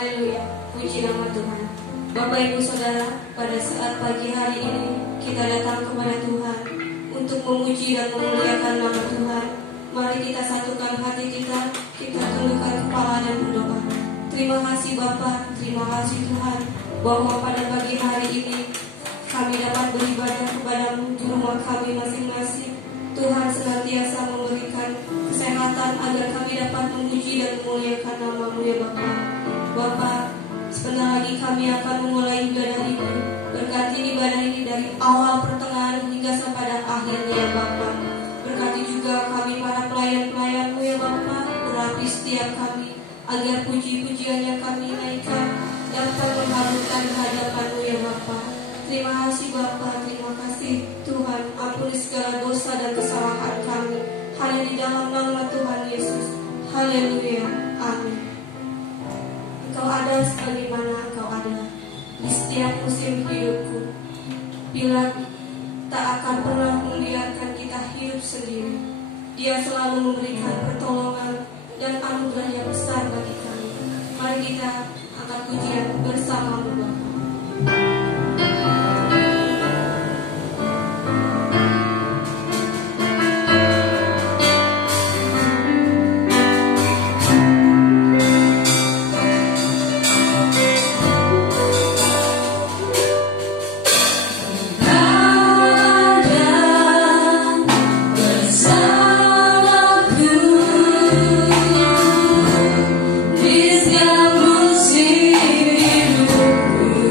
Haleluya, puji nama Tuhan. Bapak Ibu Saudara, pada saat pagi hari ini kita datang kepada Tuhan untuk memuji dan memuliakan nama Tuhan. Mari kita satukan hati kita tundukkan kepala dan berdoa. Terima kasih Bapa, terima kasih Tuhan, bahwa pada pagi hari ini kami dapat beribadah kepadamu di rumah kami masing-masing. Tuhan senantiasa memberikan kesehatan agar kami dapat memuji dan memuliakan nama-Mu ya Bapa. Bapa, sebentar lagi kami akan memulai ibadah ini. Berkati ibadah ini dari awal, pertengahan hingga sampai pada akhirnya ya Bapa. Berkati juga kami para pelayan-pelayan-Mu ya Bapa. Urapi setiap kami agar puji-pujian yang kami naikkan dapat mengharumkan hadapan-Mu ya Bapa. Terima kasih Bapa, terima kasih Tuhan. Ampuni segala dosa dan kesalahan kami hanya di dalam nama Tuhan Yesus. Haleluya, amin. Engkau ada sebagaimana Engkau ada di setiap musim hidupku. Bila tak akan pernah membiarkan kita hidup sendiri. Dia selalu memberikan pertolongan dan anugerah yang besar bagi kami. Mari kita angkat pujian bersama-Mu Bapa. Di segala musim hidupku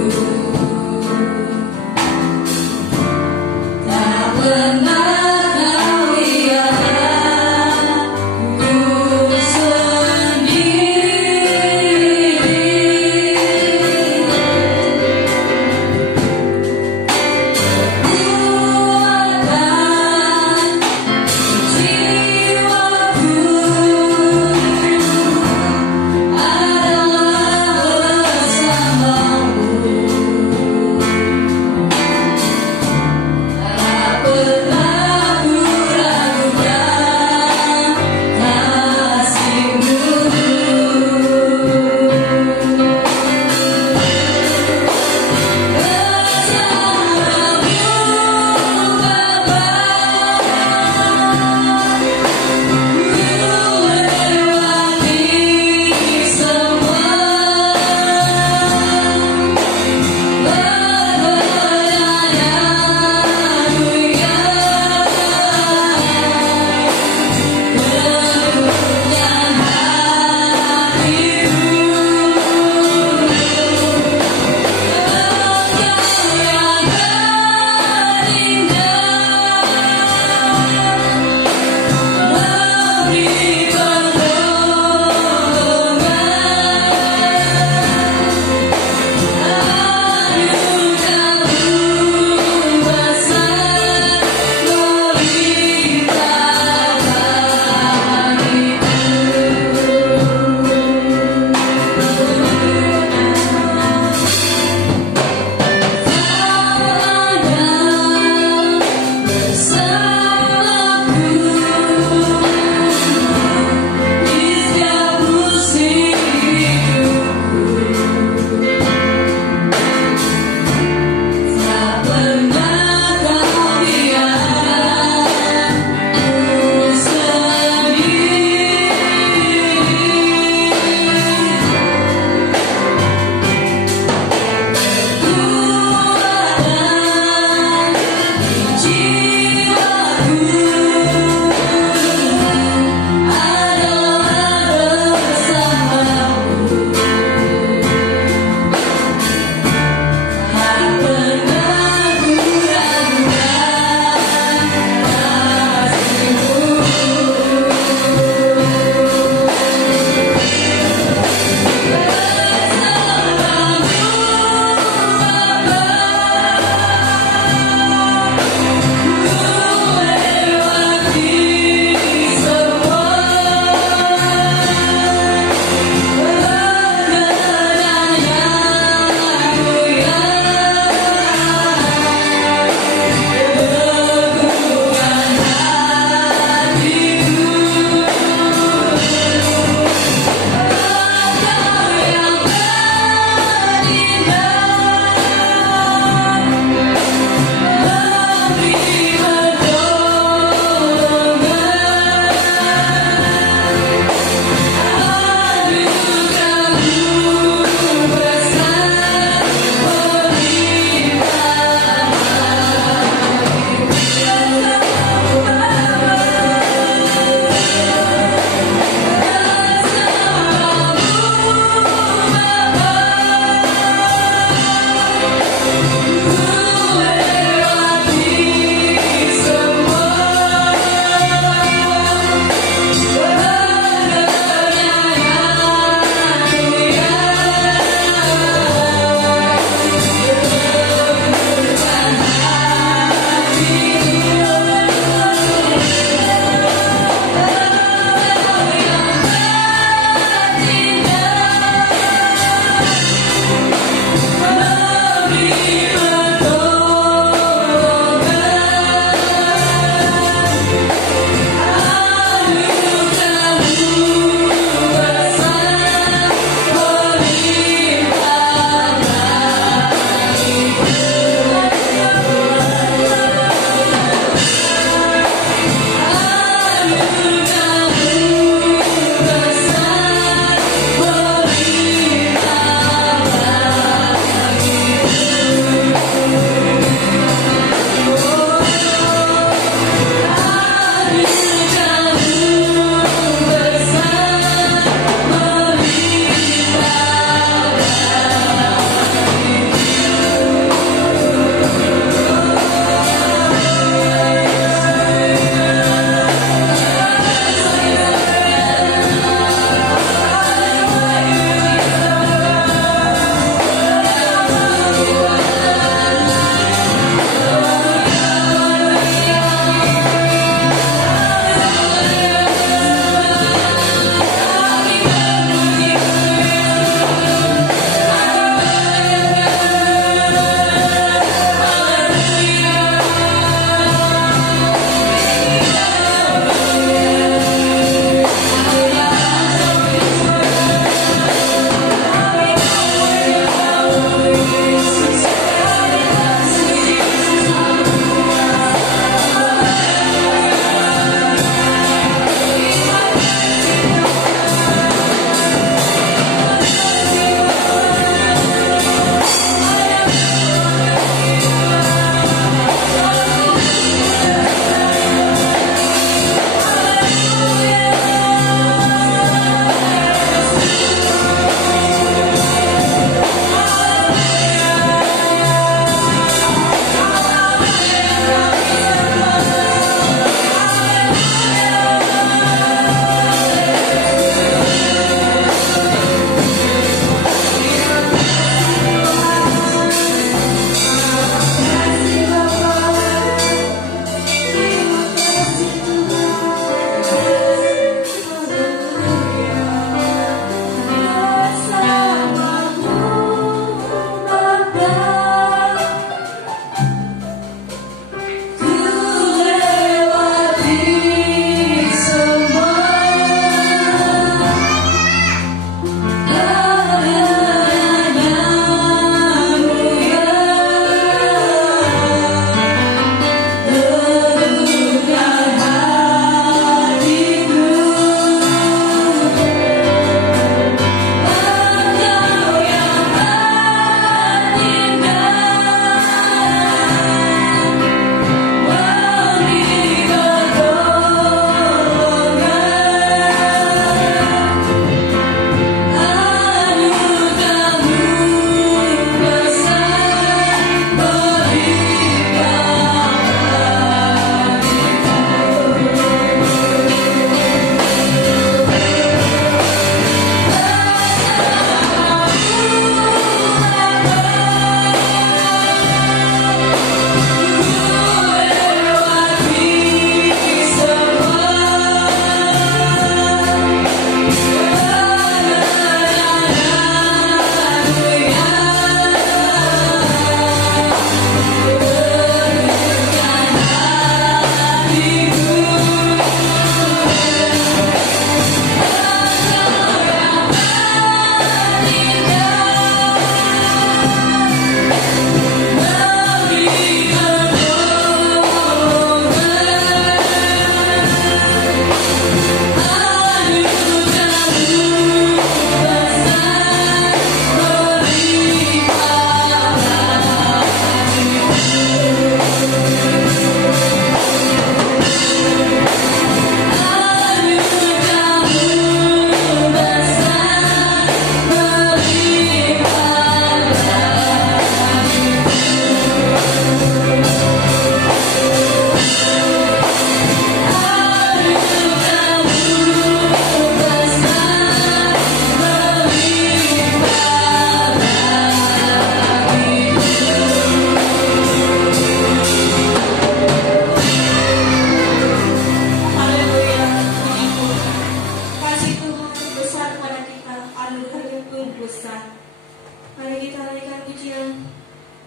Mari kita naikkan pujian.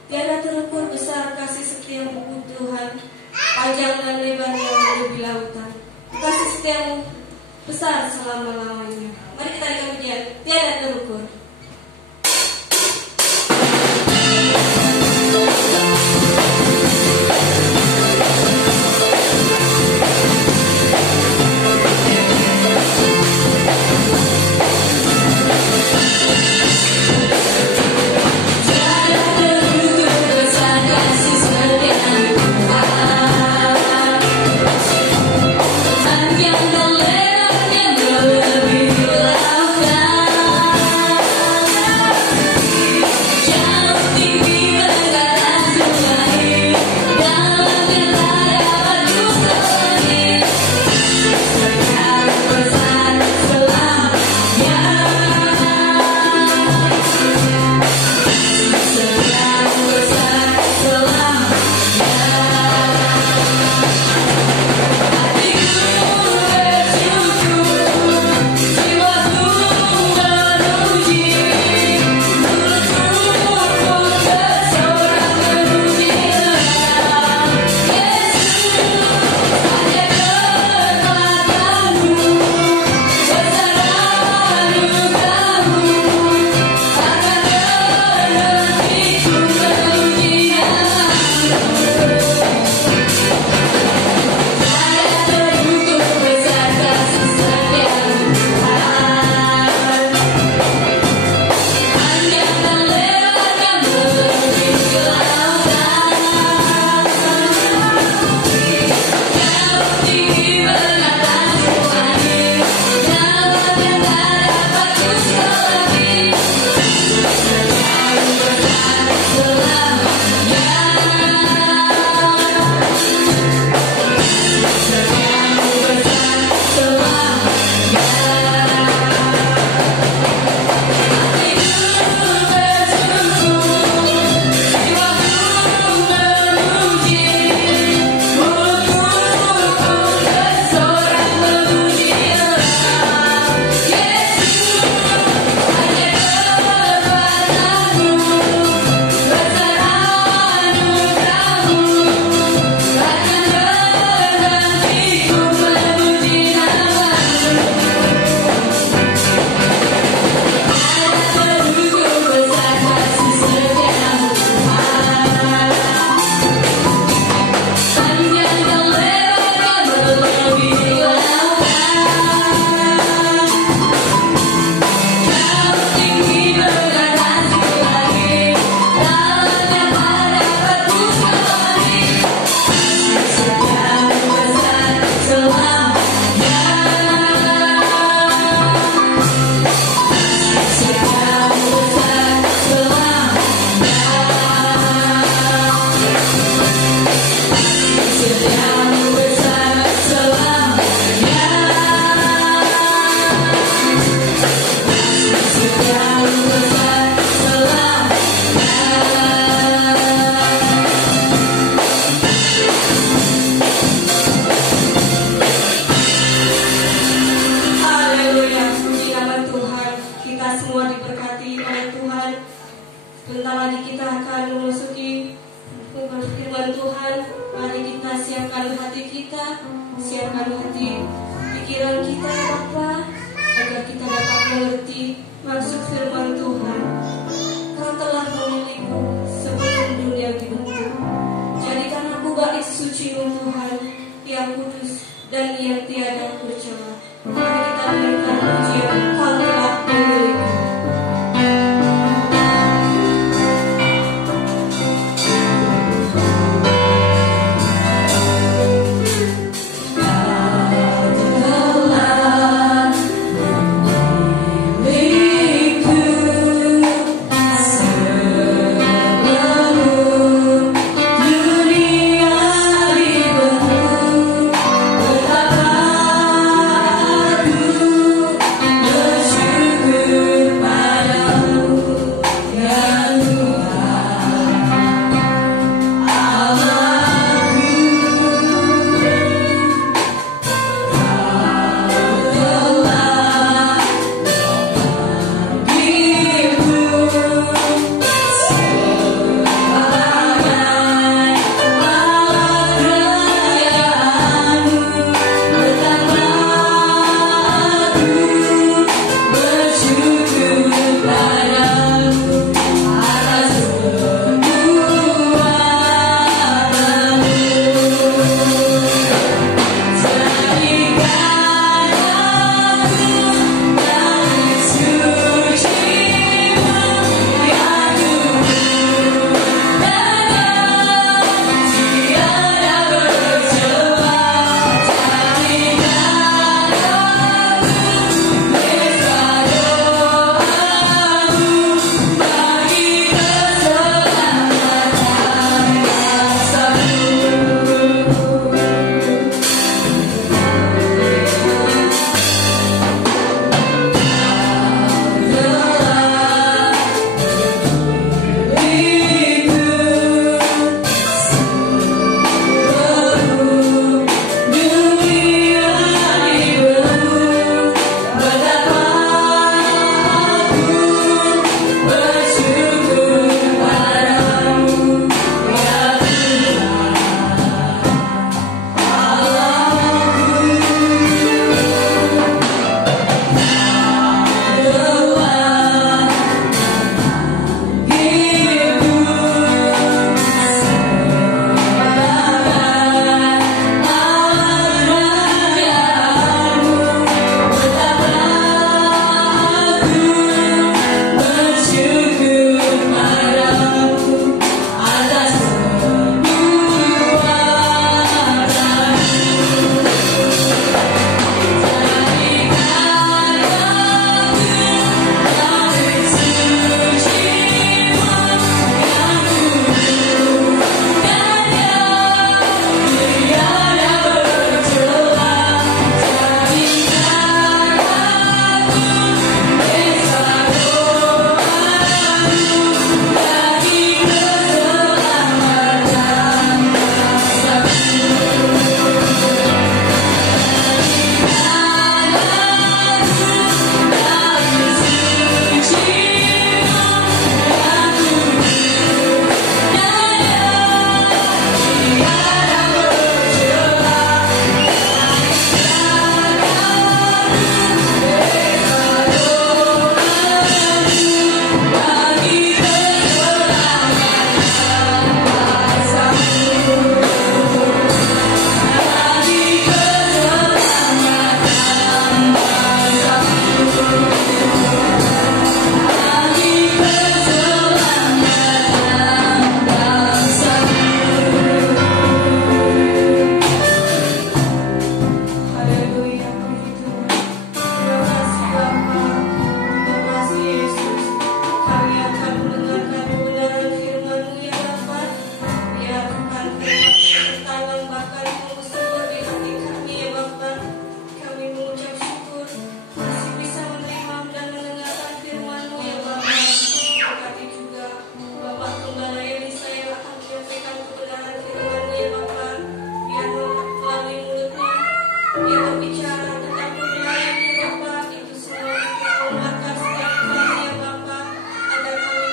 Tiada terukur besar kasih setiamu Tuhan, panjang dan lebar yang melebihi lautan. Kasih setiamu besar selama-lamanya. Mari kita naikkan pujian. Tiada terukur.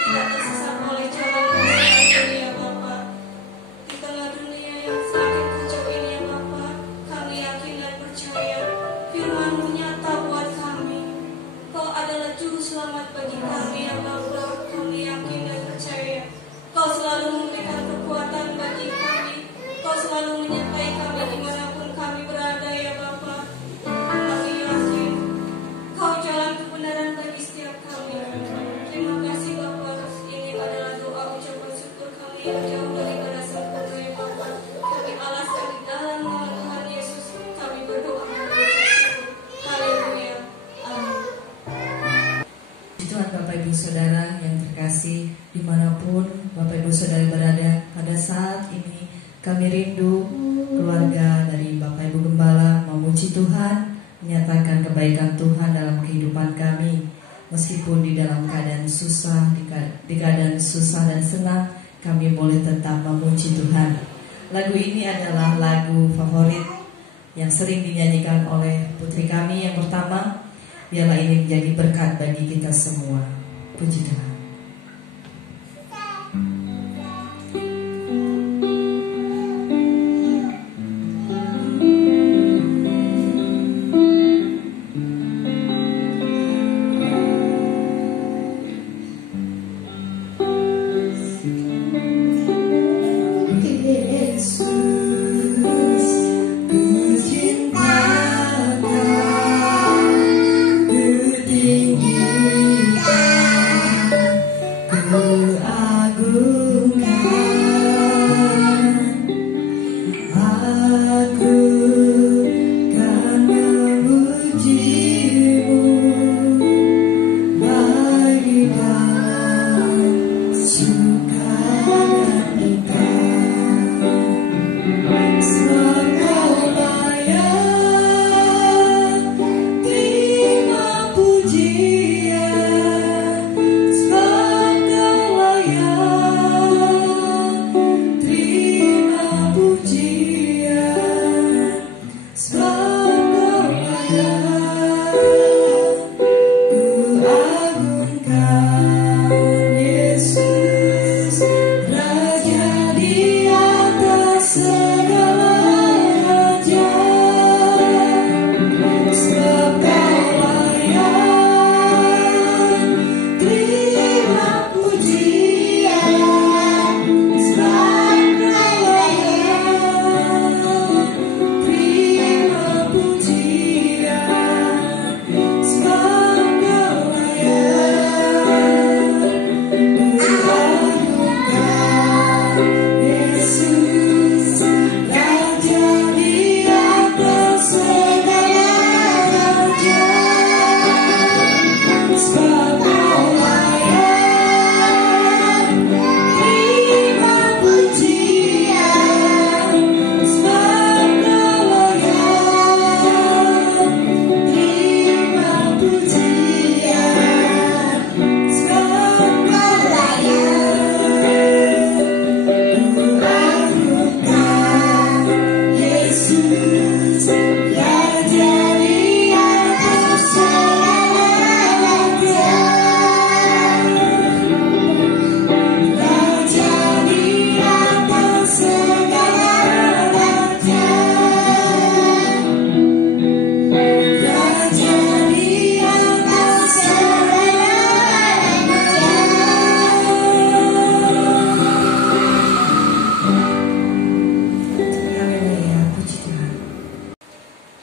tidak tersesat oleh jalan ini ya Bapa. Di tengah dunia yang semakin kacau ini ya Bapa, kami yakin dan percaya firman-Mu nyata buat kami. Kau adalah juru selamat bagi kami ya Bapa. Kami yakin dan percaya Kau selalu memberikan kekuatan bagi kami. Kau selalu menyertai kami dimanapun kami berada ya Bapa. Kami yakin Kau jalan kebenaran bagi setiap kami. Terima kasih Bapa. Ini adalah doa ucapan syukur kami yang jauh daripada sempurna ya Bapa. Kami alaskan di dalam nama Tuhan Yesus. Kami berdoa mengucap syukur. Haleluya. Amin. Tuhan Bapak Ibu Saudara yang terkasih, dimanapun Bapak Ibu Saudara berada pada saat ini, kami rindu keluarga dari Bapak Ibu Gembala memuji Tuhan, menyatakan kebaikan Tuhan dalam kehidupan kami. Meskipun di dalam keadaan susah, di keadaan susah dan senang, kami boleh tetap memuji Tuhan. Lagu ini adalah lagu favorit yang sering dinyanyikan oleh putri kami yang pertama. Biarlah ini menjadi berkat bagi kita semua. Puji Tuhan.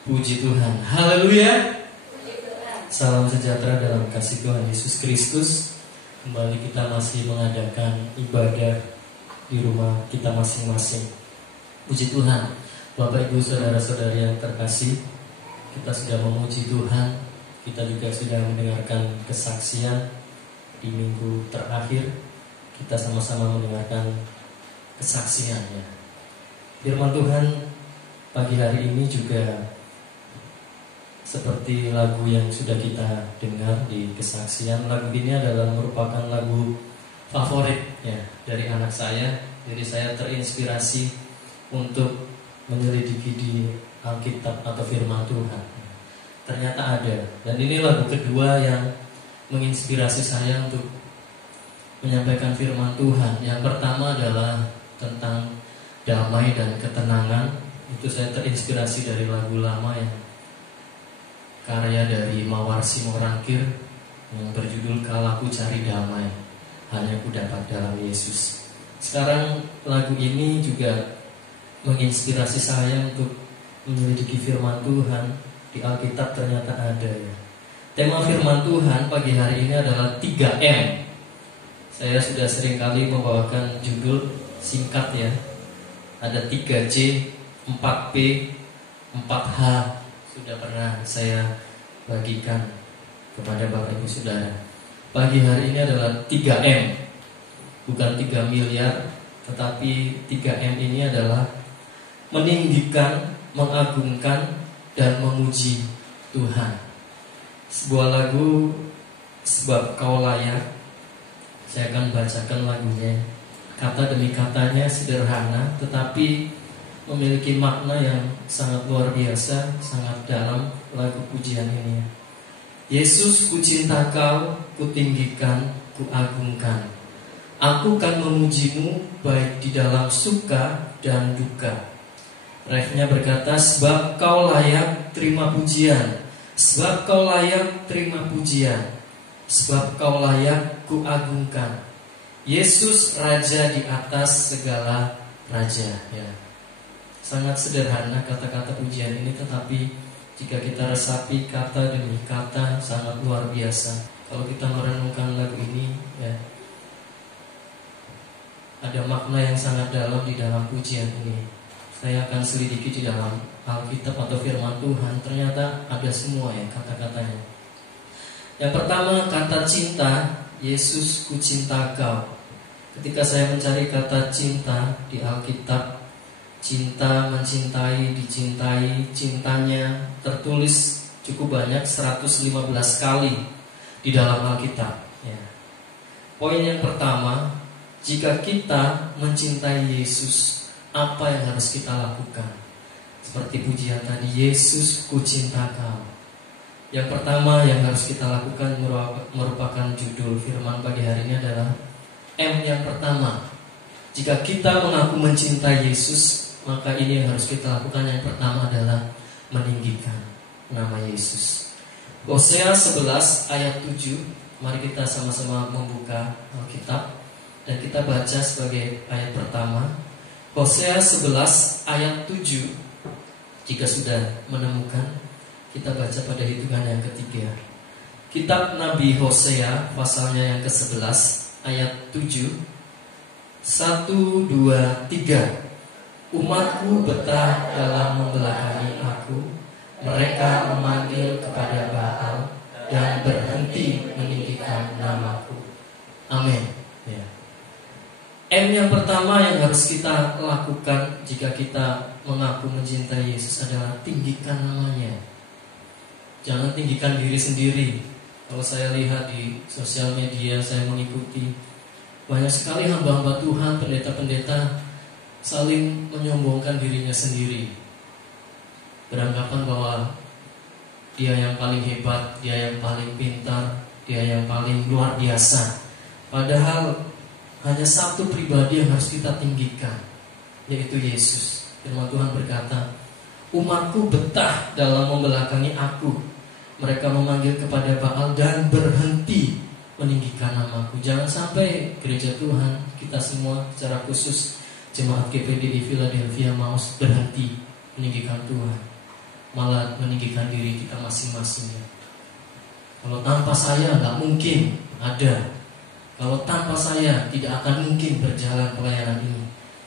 Puji Tuhan, haleluya. Salam sejahtera dalam kasih Tuhan Yesus Kristus. Kembali kita masih mengadakan ibadah di rumah kita masing-masing. Puji Tuhan, Bapak Ibu Saudara-saudari yang terkasih, kita sudah memuji Tuhan. Kita juga sudah mendengarkan kesaksian di minggu terakhir. Kita sama-sama mendengarkan kesaksiannya. Firman Tuhan pagi hari ini juga seperti lagu yang sudah kita dengar di kesaksian. Lagu ini adalah merupakan lagu favorit ya dari anak saya. Jadi saya terinspirasi untuk menyelidiki di Alkitab atau firman Tuhan. Ternyata ada. Dan ini lagu kedua yang menginspirasi saya untuk menyampaikan firman Tuhan. Yang pertama adalah tentang damai dan ketenangan. Itu saya terinspirasi dari lagu lama yang karya dari Mawar Simorangkir yang berjudul Kalau Ku Cari Damai, Hanya Ku Dapat Dalam Yesus. Sekarang lagu ini juga menginspirasi saya untuk menyelidiki firman Tuhan. Di Alkitab ternyata ada ya. Tema firman Tuhan pagi hari ini adalah 3M. Saya sudah sering kali membawakan judul singkat ya. Ada 3C, 4P, 4H. Sudah pernah saya bagikan kepada Bapak Ibu Saudara. Pagi hari ini adalah 3M. Bukan 3 miliar, tetapi 3M ini adalah meninggikan, mengagungkan, dan memuji Tuhan. Sebuah lagu, Sebab Kau Layak. Saya akan bacakan lagunya. Kata demi katanya sederhana, tetapi memiliki makna yang sangat luar biasa, sangat dalam lagu pujian ini. Yesus, ku cinta Kau, ku tinggikan, ku agungkan. Aku kan memujimu baik di dalam suka dan duka. Refnya berkata, sebab Kau layak terima pujian, sebab Kau layak terima pujian, sebab Kau layak ku agungkan. Yesus Raja di atas segala raja ya. Sangat sederhana kata-kata pujian ini, tetapi jika kita resapi kata demi kata sangat luar biasa. Kalau kita merenungkan lagu ini ya, ada makna yang sangat dalam di dalam pujian ini. Saya akan selidiki di dalam Alkitab atau firman Tuhan. Ternyata ada semua ya kata-katanya. Yang pertama kata cinta. Yesus, ku cinta Kau. Ketika saya mencari kata cinta di Alkitab, cinta, mencintai, dicintai, cintanya tertulis cukup banyak, 115 kali di dalam Alkitab ya. Poin yang pertama, jika kita mencintai Yesus, apa yang harus kita lakukan? Seperti pujian tadi, Yesus, ku cinta Kau. Yang pertama yang harus kita lakukan merupakan judul firman pagi hari ini adalah M yang pertama. Jika kita mengaku mencintai Yesus, maka ini yang harus kita lakukan. Yang pertama adalah meninggikan nama Yesus. Hosea 11 ayat 7. Mari kita sama-sama membuka Alkitab dan kita baca sebagai ayat pertama. Hosea 11 ayat 7. Jika sudah menemukan, kita baca pada hitungan yang ketiga. Kitab Nabi Hosea pasalnya yang ke-11 ayat 7. 1, 2, 3. Umatku betah dalam membelakangi aku. Mereka memanggil kepada Baal dan berhenti meninggikan namaku. Amin ya. M yang pertama yang harus kita lakukan jika kita mengaku mencintai Yesus adalah tinggikan namanya. Jangan tinggikan diri sendiri. Kalau saya lihat di sosial media, saya mengikuti banyak sekali hamba-hamba Tuhan, pendeta-pendeta saling menyombongkan dirinya sendiri, beranggapan bahwa dia yang paling hebat, dia yang paling pintar, dia yang paling luar biasa. Padahal hanya satu pribadi yang harus kita tinggikan, yaitu Yesus. Firman Tuhan berkata, umatku betah dalam membelakangi aku. Mereka memanggil kepada Baal dan berhenti meninggikan namaku. Jangan sampai gereja Tuhan, kita semua secara khusus jemaat GPDI Philadelphia mau berhenti meninggikan Tuhan, malah meninggikan diri kita masing-masing. Kalau tanpa saya nggak mungkin ada. Kalau tanpa saya tidak akan mungkin berjalan pelayanan ini.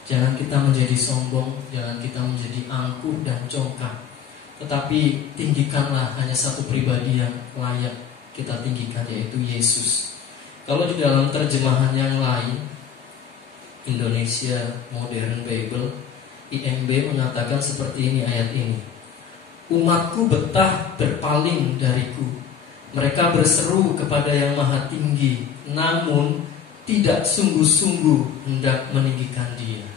Jangan kita menjadi sombong, jangan kita menjadi angkuh dan congkak. Tetapi tinggikanlah hanya satu pribadi yang layak kita tinggikan, yaitu Yesus. Kalau di dalam terjemahan yang lain, Indonesia Modern Bible, IMB mengatakan seperti ini ayat ini. Umatku betah berpaling dariku. Mereka berseru kepada yang maha tinggi, namun tidak sungguh-sungguh hendak meninggikan Dia.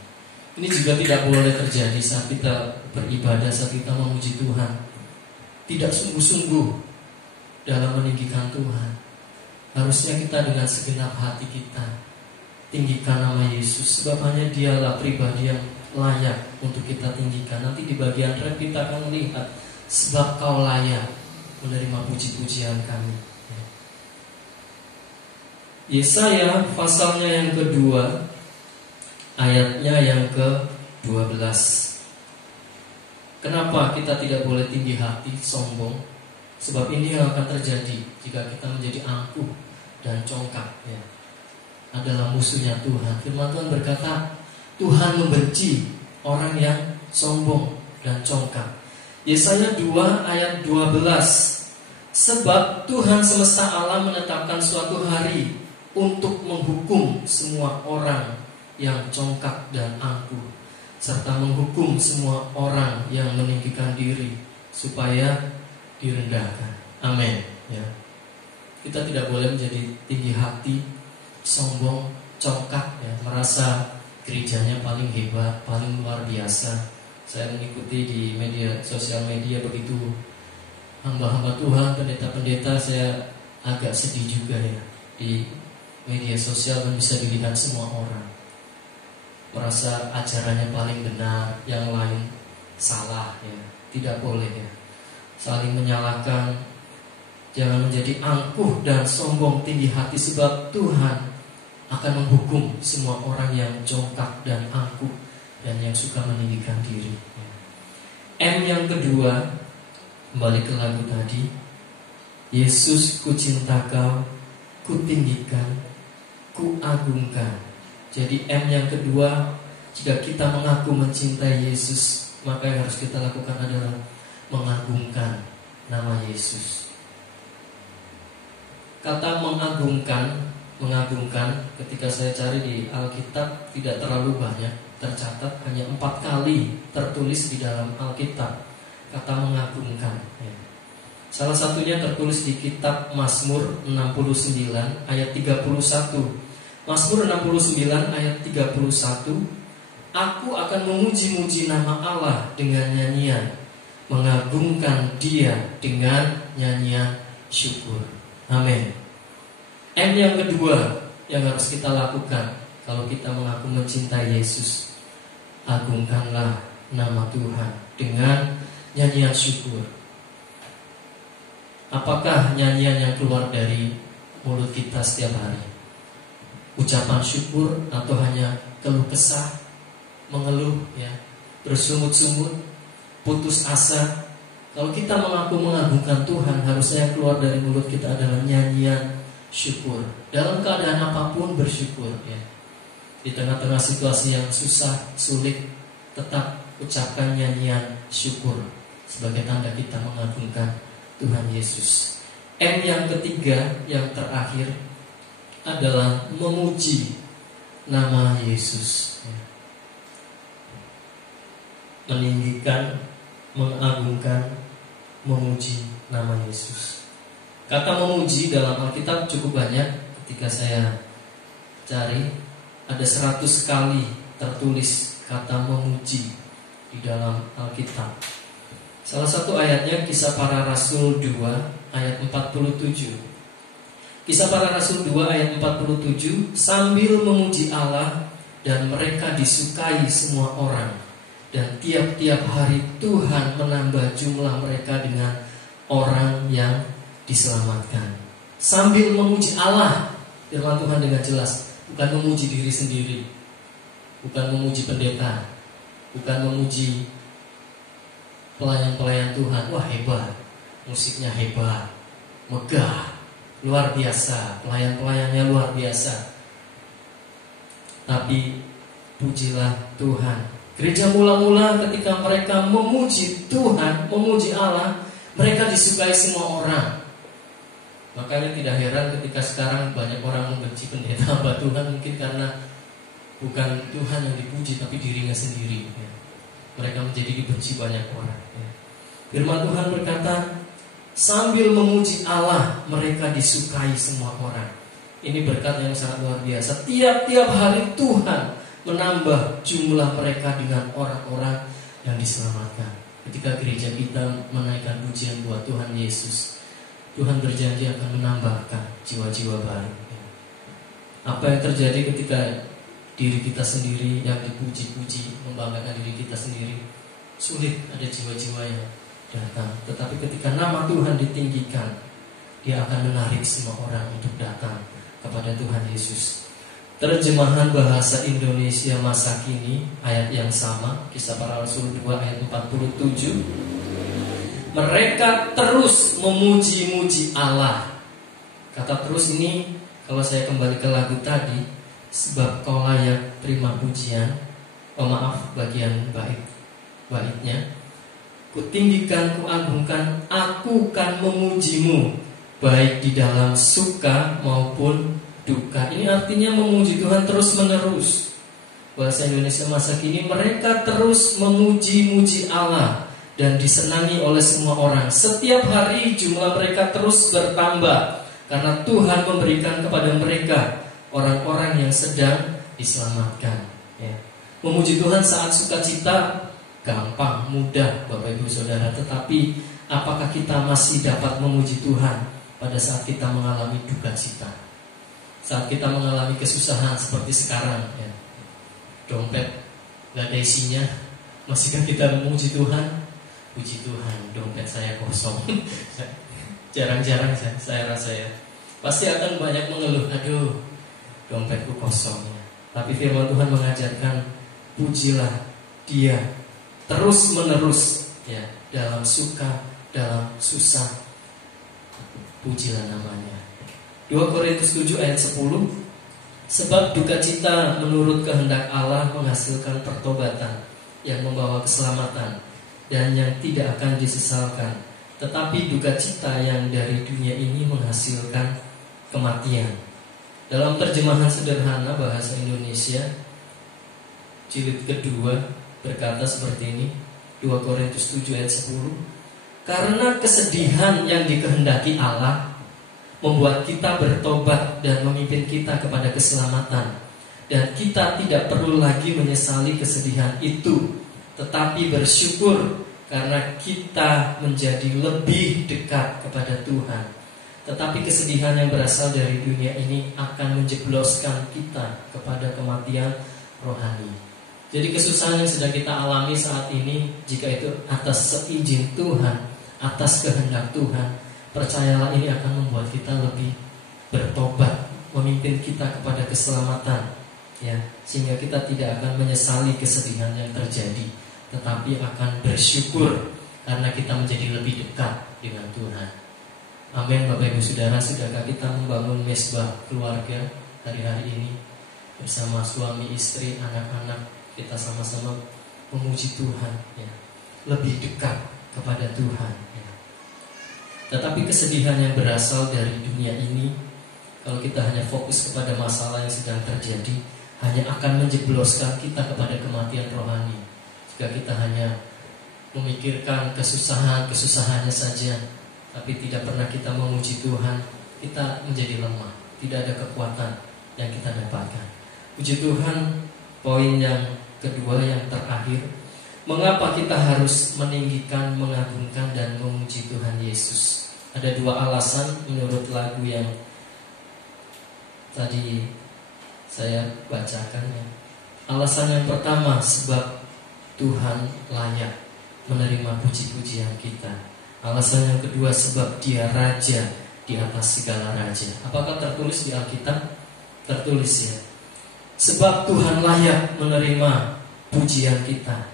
Ini juga tidak boleh terjadi saat kita beribadah, saat kita memuji Tuhan. Tidak sungguh-sungguh dalam meninggikan Tuhan. Harusnya kita dengan segenap hati kita tinggikan nama Yesus, sebab hanya Dialah pribadi yang layak untuk kita tinggikan. Nanti di bagian rap kita akan melihat, sebab Kau layak menerima puji-pujian kami. Yesaya pasalnya yang kedua, ayatnya yang ke-12. Kenapa kita tidak boleh tinggi hati, sombong? Sebab ini yang akan terjadi jika kita menjadi angkuh dan congkak, ya. Adalah musuhnya Tuhan. Firman Tuhan berkata, Tuhan membenci orang yang sombong dan congkak. Yesaya 2 ayat 12. Sebab Tuhan semesta alam menetapkan suatu hari untuk menghukum semua orang yang congkak dan angkuh, serta menghukum semua orang yang meninggikan diri supaya direndahkan. Amin. Ya. Kita tidak boleh menjadi tinggi hati, sombong, congkak, ya, merasa gerejanya paling hebat, paling luar biasa. Saya mengikuti di sosial media begitu hamba-hamba Tuhan, pendeta-pendeta, saya agak sedih juga, ya. Di media sosial kan bisa dilihat semua orang merasa ajarannya paling benar, yang lain salah, ya. Tidak boleh, ya. Saling menyalahkan. Jangan menjadi angkuh dan sombong, tinggi hati, sebab Tuhan akan menghukum semua orang yang congkak dan angkuh dan yang suka meninggikan diri. M yang kedua, kembali ke lagu tadi, Yesus, ku cinta Kau, ku tinggikan, ku agungkan. Jadi M yang kedua, jika kita mengaku mencintai Yesus, maka yang harus kita lakukan adalah mengagungkan nama Yesus. Kata mengagungkan ketika saya cari di Alkitab tidak terlalu banyak tercatat, hanya 4 kali tertulis di dalam Alkitab kata mengagungkan, ya. Salah satunya tertulis di kitab Mazmur 69 ayat 31. Mazmur 69 ayat 31. Aku akan memuji-muji nama Allah dengan nyanyian, mengagungkan Dia dengan nyanyian syukur. Amin. M yang kedua yang harus kita lakukan kalau kita mengaku mencintai Yesus, agungkanlah nama Tuhan dengan nyanyian syukur. Apakah nyanyian yang keluar dari mulut kita setiap hari? Ucapan syukur atau hanya keluh kesah, mengeluh, ya, bersungut-sungut, putus asa? Kalau kita mengaku mengagungkan Tuhan, harusnya yang keluar dari mulut kita adalah nyanyian syukur. Dalam keadaan apapun bersyukur, ya. Di tengah-tengah situasi yang susah, sulit, tetap ucapkan nyanyian syukur sebagai tanda kita mengagungkan Tuhan Yesus. M yang ketiga, yang terakhir adalah memuji nama Yesus, ya. Meninggikan, mengagungkan, memuji nama Yesus. Kata memuji dalam Alkitab cukup banyak. Ketika saya cari, ada 100 kali tertulis kata memuji di dalam Alkitab. Salah satu ayatnya Kisah Para Rasul 2 ayat 47. Kisah Para Rasul 2 ayat 47, sambil memuji Allah dan mereka disukai semua orang, dan tiap-tiap hari Tuhan menambah jumlah mereka dengan orang yang diselamatkan. Sambil memuji Allah, firman Tuhan dengan jelas, bukan memuji diri sendiri, bukan memuji pendeta, bukan memuji pelayan-pelayan Tuhan. Wah, hebat, musiknya hebat, megah, luar biasa, pelayan-pelayannya luar biasa. Tapi pujilah Tuhan. Gereja mula-mula ketika mereka memuji Tuhan, memuji Allah, mereka disukai semua orang. Makanya tidak heran ketika sekarang banyak orang membenci pendeta hamba Tuhan, mungkin karena bukan Tuhan yang dipuji tapi dirinya sendiri, ya. Mereka menjadi dibenci banyak orang, ya. Firman Tuhan berkata, sambil memuji Allah mereka disukai semua orang. Ini berkat yang sangat luar biasa. Tiap-tiap hari Tuhan menambah jumlah mereka dengan orang-orang yang diselamatkan. Ketika gereja kita menaikkan pujian buat Tuhan Yesus, Tuhan berjanji akan menambahkan jiwa-jiwa baru. Apa yang terjadi ketika diri kita sendiri yang dipuji-puji, membanggakan diri kita sendiri? Sulit ada jiwa-jiwa yang datang. Tetapi ketika nama Tuhan ditinggikan, dia akan menarik semua orang untuk datang kepada Tuhan Yesus. Terjemahan bahasa Indonesia masa kini, ayat yang sama, Kisah Para Rasul 2 ayat 47. Mereka terus memuji-muji Allah. Kata terus ini, kalau saya kembali ke lagu tadi, sebab kau layak terima pujian. Bagian baitnya. Kutinggikan, kuagungkan, aku kan memujimu, baik di dalam suka maupun duka. Ini artinya memuji Tuhan terus menerus. Bahasa Indonesia masa kini, mereka terus memuji-muji Allah dan disenangi oleh semua orang. Setiap hari jumlah mereka terus bertambah, karena Tuhan memberikan kepada mereka orang-orang yang sedang diselamatkan. Ya. Memuji Tuhan saat sukacita gampang, mudah Bapak Ibu Saudara. Tetapi apakah kita masih dapat memuji Tuhan pada saat kita mengalami duka cita? Saat kita mengalami kesusahan seperti sekarang, ya. Dompet gak ada isinya, masihkah kita memuji Tuhan? Puji Tuhan, dompet saya kosong. Jarang-jarang saya rasa ya. Pasti akan banyak mengeluh, aduh, dompetku kosong. Tapi firman Tuhan mengajarkan, pujilah Dia terus menerus, ya, dalam suka, dalam susah, pujilah namanya. 2 Korintus 7 ayat 10. Sebab duka cita menurut kehendak Allah menghasilkan pertobatan yang membawa keselamatan dan yang tidak akan disesalkan. Tetapi duka cita yang dari dunia ini menghasilkan kematian. Dalam terjemahan sederhana bahasa Indonesia jilid kedua berkata seperti ini, 2 Korintus 7 ayat 10. Karena kesedihan yang dikehendaki Allah membuat kita bertobat dan memimpin kita kepada keselamatan, dan kita tidak perlu lagi menyesali kesedihan itu, tetapi bersyukur karena kita menjadi lebih dekat kepada Tuhan. Tetapi kesedihan yang berasal dari dunia ini akan menjebloskan kita kepada kematian rohani. Jadi kesusahan yang sedang kita alami saat ini, jika itu atas seizin Tuhan, atas kehendak Tuhan, percayalah ini akan membuat kita lebih bertobat, memimpin kita kepada keselamatan, ya, sehingga kita tidak akan menyesali kesedihan yang terjadi, tetapi akan bersyukur karena kita menjadi lebih dekat dengan Tuhan. Amin. Bapak Ibu Saudara, sudahkah kita membangun mesbah keluarga hari-hari ini bersama suami, istri, anak-anak? Kita sama-sama memuji Tuhan, ya, lebih dekat kepada Tuhan, ya. Tetapi kesedihan yang berasal dari dunia ini, kalau kita hanya fokus kepada masalah yang sedang terjadi, hanya akan menjebloskan kita kepada kematian rohani. Jika kita hanya memikirkan kesusahannya saja, tapi tidak pernah kita memuji Tuhan, kita menjadi lemah, tidak ada kekuatan yang kita dapatkan. Puji Tuhan, poin yang kedua yang terakhir, mengapa kita harus meninggikan, mengagungkan, dan memuji Tuhan Yesus? Ada 2 alasan menurut lagu yang tadi saya bacakan, ya. Alasan yang pertama, sebab Tuhan layak menerima puji-pujian kita. Alasan yang kedua, sebab Dia Raja di atas segala raja. Apakah tertulis di Alkitab? Tertulis, ya. Sebab Tuhan layak menerima pujian kita,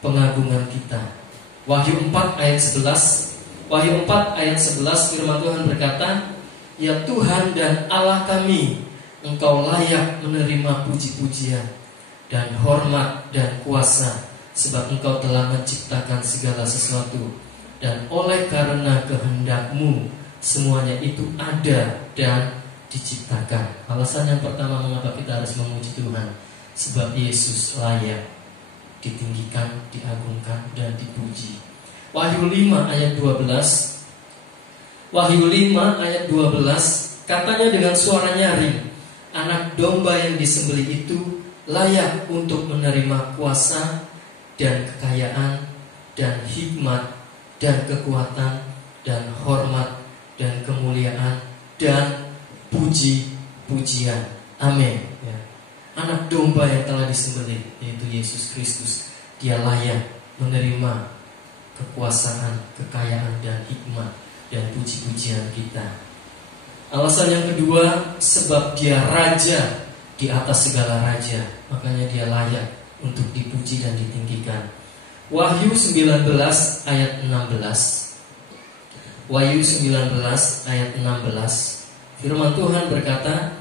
pengagungan kita. Wahyu 4 ayat 11. Wahyu 4 ayat 11 firman Tuhan berkata, ya Tuhan dan Allah kami, Engkau layak menerima puji-pujian dan hormat dan kuasa, sebab Engkau telah menciptakan segala sesuatu, dan oleh karena kehendak-Mu semuanya itu ada dan diciptakan. Alasan yang pertama mengapa kita harus memuji Tuhan, sebab Yesus layak ditinggikan, diagungkan, dan dipuji. Wahyu 5 ayat 12. Wahyu 5 ayat 12, katanya dengan suara nyaring, anak domba yang disembelih itu layak untuk menerima kuasa dan kekayaan dan hikmat dan kekuatan dan hormat dan kemuliaan dan puji-pujian. pujian. Amin. Ya. Anak domba yang telah disembelih, yaitu Yesus Kristus, Dia layak menerima kekuasaan, kekayaan, dan hikmat dan puji-pujian kita. Alasan yang kedua, sebab Dia raja di atas segala raja, makanya Dia layak untuk dipuji dan ditinggikan. Wahyu 19 ayat 16. Wahyu 19 ayat 16. Firman Tuhan berkata,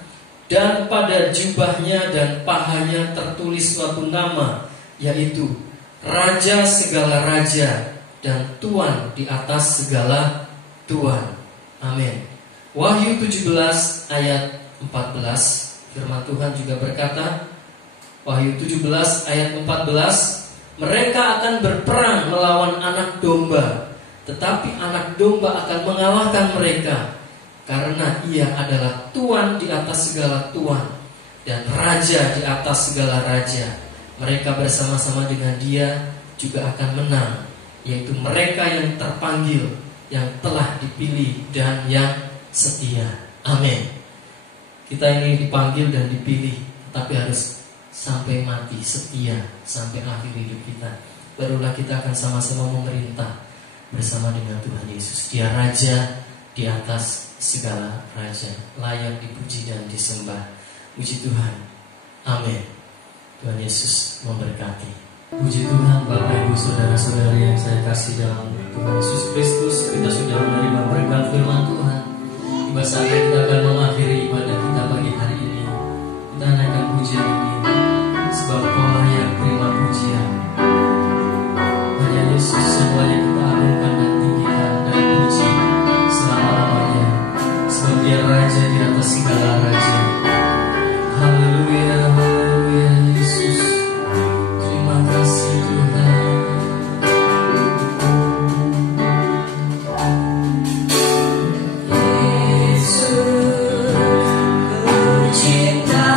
dan pada jubahnya dan pahanya tertulis suatu nama, yaitu Raja segala raja dan Tuan di atas segala tuan. Amin. Wahyu 17 ayat 14. Firman Tuhan juga berkata, Wahyu 17 ayat 14, mereka akan berperang melawan anak domba, tetapi anak domba akan mengalahkan mereka, karena Ia adalah Tuan di atas segala tuan dan Raja di atas segala raja. Mereka bersama-sama dengan Dia juga akan menang, yaitu mereka yang terpanggil, yang telah dipilih, dan yang setia. Amin. Kita ini dipanggil dan dipilih, tapi harus sampai mati, setia sampai akhir hidup kita. Barulah kita akan sama-sama memerintah bersama dengan Tuhan Yesus. Dia Raja di atas segala raja, layak dipuji dan disembah. Puji Tuhan. Amin. Tuhan Yesus memberkati. Puji Tuhan, Bapak Ibu Saudara-saudari yang saya kasih dalam Tuhan Yesus Kristus. Kita sudah menerima berkat firman Tuhan. Tiba saatnya kita akan mengakhiri ibadah kita pagi hari ini. Kita naikkan pujian ini, sebab Kau layak terima pujian. Hanya Yesus semuanya kita agungkan dan tinggikan dan puji selama-lamanya, sebab Dia Raja di atas segala raja. Haleluya, haleluya Yesus. Terima kasih Tuhan. Yesus, Ku cinta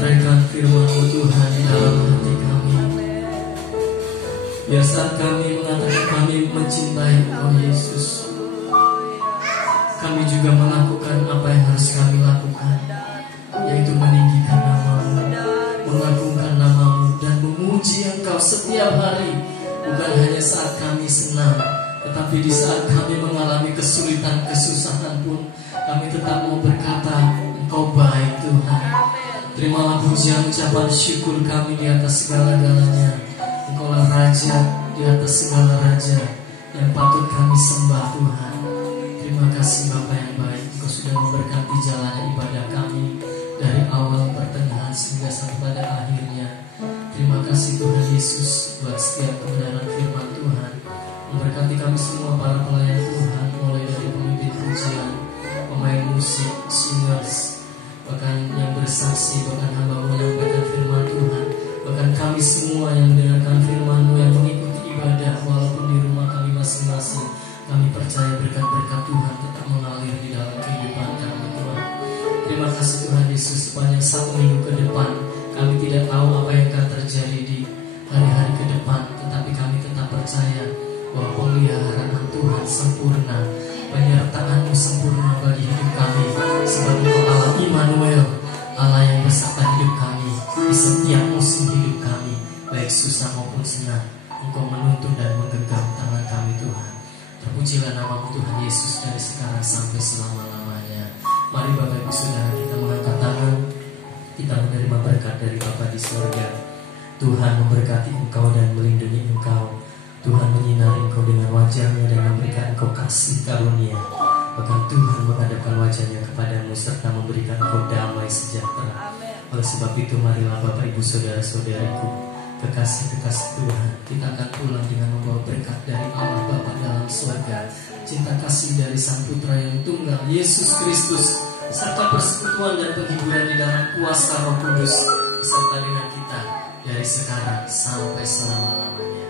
menyantrekan firman-Mu Tuhan di dalam hati kami. Biar saat kami mengatakan kami mencintai Engkau Yesus, kami juga melakukan apa yang harus kami lakukan, yaitu meninggikan nama-Mu, mengagungkan nama-Mu, dan memuji Engkau setiap hari. Bukan hanya saat kami senang, tetapi di saat kami mengalami kesulitan, kesusahan pun, kami tetap mau berkata, Engkau baik Tuhan. Terimalah pujian ucapan syukur kami di atas segala-galanya. Engkaulah Raja di atas segala raja yang patut kami sembah Tuhan. Terima kasih Bapa yang baik, Engkau sudah memberkati jalan ibadah kami dari awal, pertengahan, sehingga sampai pada akhirnya. Terima kasih Tuhan Yesus buat setiap kebenaran firman Tuhan. Memberkati kami semua para pelayan Tuhan, mulai dari pemimpin pujian, pemain musik, singers, bahkan yang bersaksi, bahkan hamba-Mu yang menyampaikan firman Tuhan, bahkan kami semua yang mendengarkan firman-Mu, yang mengikuti ibadah walaupun di rumah kami masing-masing. Kami percaya berkat-berkat Tuhan tetap mengalir di dalam kehidupan kami Tuhan. Terima kasih Tuhan Yesus, sepanjang 1 minggu ke depan kami tidak tahu apa yang akan terjadi di hari-hari ke depan, tetapi kami tetap percaya bahwa pemeliharaan Tuhan sempurna, penyertaan-Mu sempurna bagi hidup kami, sebab Engkau Allah Immanuel, Allah yang beserta hidup kami di setiap musim hidup kami, baik susah maupun senang. Engkau menuntun dan menggenggam tangan kami Tuhan. Terpujilah nama-Mu Tuhan Yesus dari sekarang sampai selama-lamanya. Mari Bapak Ibu Saudara kita mengangkat tangan, kita menerima berkat dari Bapa di surga. Tuhan memberkati engkau dan melindungi engkau. Tuhan menyinari engkau dengan wajah-Nya dan memberikan engkau kasih karunia. Bahkan Tuhan menghadapkan wajah-Nya kepadamu serta memberikan engkau damai sejahtera. Oleh sebab itu marilah Bapak Ibu Saudara-saudariku, kekasih-kekasih Tuhan, kita akan pulang dengan membawa berkat dari Allah Bapa dalam surga, cinta kasih dari Sang Putra yang tunggal Yesus Kristus, serta persekutuan dan penghiburan di dalam kuasa Roh Kudus beserta dengan kita dari sekarang sampai selama-lamanya.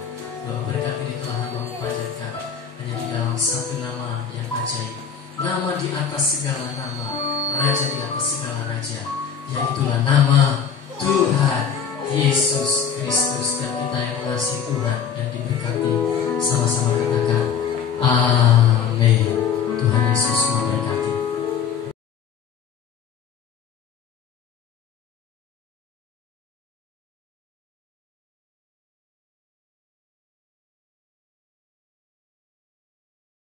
Bahwa berkat ini telah Hamba-Mu panjatkan hanya di dalam satu nama yang ajaib, nama di atas segala nama, Raja di atas segala raja, yaitulah nama Tuhan Yesus Kristus. Dan kita yang mengasihi Tuhan dan diberkati sama-sama katakan Amin.